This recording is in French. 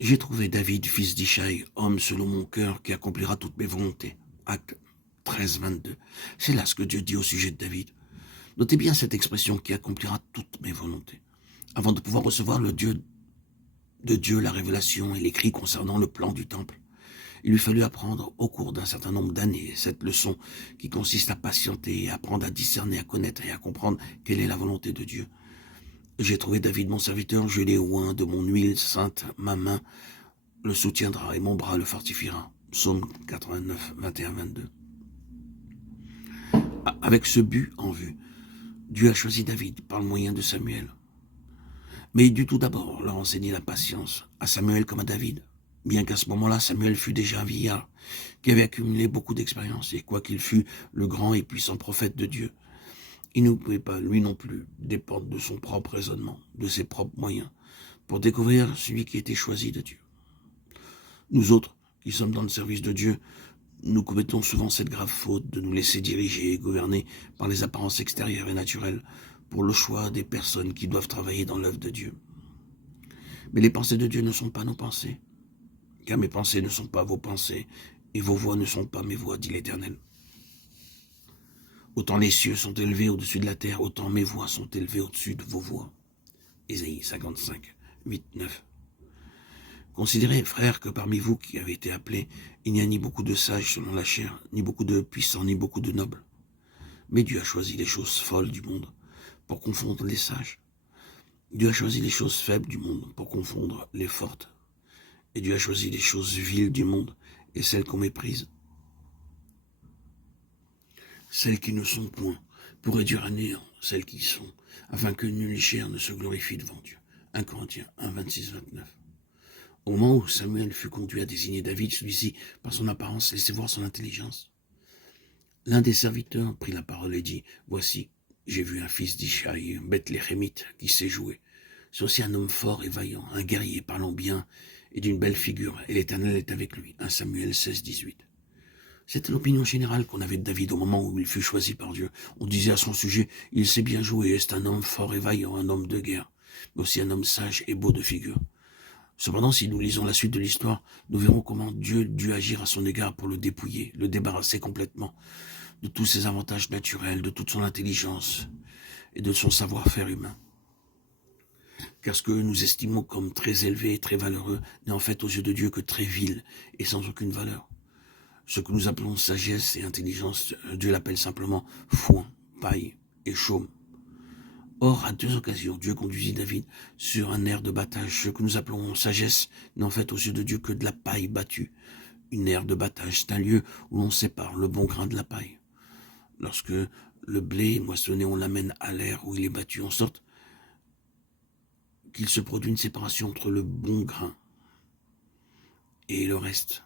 J'ai trouvé David, fils d'Ishaï, homme selon mon cœur, qui accomplira toutes mes volontés. Acte 13, 22. C'est là ce que Dieu dit au sujet de David. Notez bien cette expression, qui accomplira toutes mes volontés. Avant de pouvoir recevoir de Dieu la révélation et l'écrit concernant le plan du temple, il lui fallut apprendre au cours d'un certain nombre d'années cette leçon qui consiste à patienter et à apprendre à discerner, à connaître et à comprendre quelle est la volonté de Dieu. J'ai trouvé David mon serviteur, je l'ai oint de mon huile sainte, ma main le soutiendra et mon bras le fortifiera. Psaume 89, 21, 22. Avec ce but en vue, Dieu a choisi David par le moyen de Samuel. Mais il dut tout d'abord leur enseigner la patience, à Samuel comme à David. Bien qu'à ce moment-là, Samuel fût déjà un vieillard, qui avait accumulé beaucoup d'expérience, et quoiqu'il fût le grand et puissant prophète de Dieu, il ne pouvait pas, lui non plus, dépendre de son propre raisonnement, de ses propres moyens, pour découvrir celui qui était choisi de Dieu. Nous autres, qui sommes dans le service de Dieu, nous commettons souvent cette grave faute de nous laisser diriger et gouverner par les apparences extérieures et naturelles pour le choix des personnes qui doivent travailler dans l'œuvre de Dieu. Mais les pensées de Dieu ne sont pas nos pensées, car mes pensées ne sont pas vos pensées, et vos voix ne sont pas mes voix, dit l'Éternel. Autant les cieux sont élevés au-dessus de la terre, autant mes voix sont élevées au-dessus de vos voix. Ésaïe 55, 8, 9. Considérez, frères, que parmi vous qui avez été appelés, il n'y a ni beaucoup de sages selon la chair, ni beaucoup de puissants, ni beaucoup de nobles. Mais Dieu a choisi les choses folles du monde pour confondre les sages. Dieu a choisi les choses faibles du monde pour confondre les fortes. Et Dieu a choisi les choses viles du monde et celles qu'on méprise, celles qui ne sont point, pour réduire à néant celles qui sont, afin que nulle chair ne se glorifie devant Dieu. 1 Corinthiens 1, 26, 29. Au moment où Samuel fut conduit à désigner David, celui-ci, par son apparence, laissait voir son intelligence. L'un des serviteurs prit la parole et dit, « Voici, j'ai vu un fils d'Ishaï, un Bethléemite, qui sait jouer. C'est aussi un homme fort et vaillant, un guerrier parlant bien et d'une belle figure, et l'Éternel est avec lui. » 1 Samuel 16, 18. C'était l'opinion générale qu'on avait de David au moment où il fut choisi par Dieu. On disait à son sujet, « Il sait bien jouer, c'est un homme fort et vaillant, un homme de guerre, mais aussi un homme sage et beau de figure. » Cependant, si nous lisons la suite de l'histoire, nous verrons comment Dieu dut agir à son égard pour le dépouiller, le débarrasser complètement de tous ses avantages naturels, de toute son intelligence et de son savoir-faire humain. Car ce que nous estimons comme très élevé et très valeureux n'est en fait aux yeux de Dieu que très vil et sans aucune valeur. Ce que nous appelons sagesse et intelligence, Dieu l'appelle simplement foin, paille et chaume. Or, à deux occasions, Dieu conduisit David sur un aire de battage. Ce que nous appelons sagesse n'est en fait aux yeux de Dieu que de la paille battue. Une aire de battage, c'est un lieu où l'on sépare le bon grain de la paille. Lorsque le blé est moissonné, on l'amène à l'aire où il est battu, en sorte qu'il se produit une séparation entre le bon grain et le reste.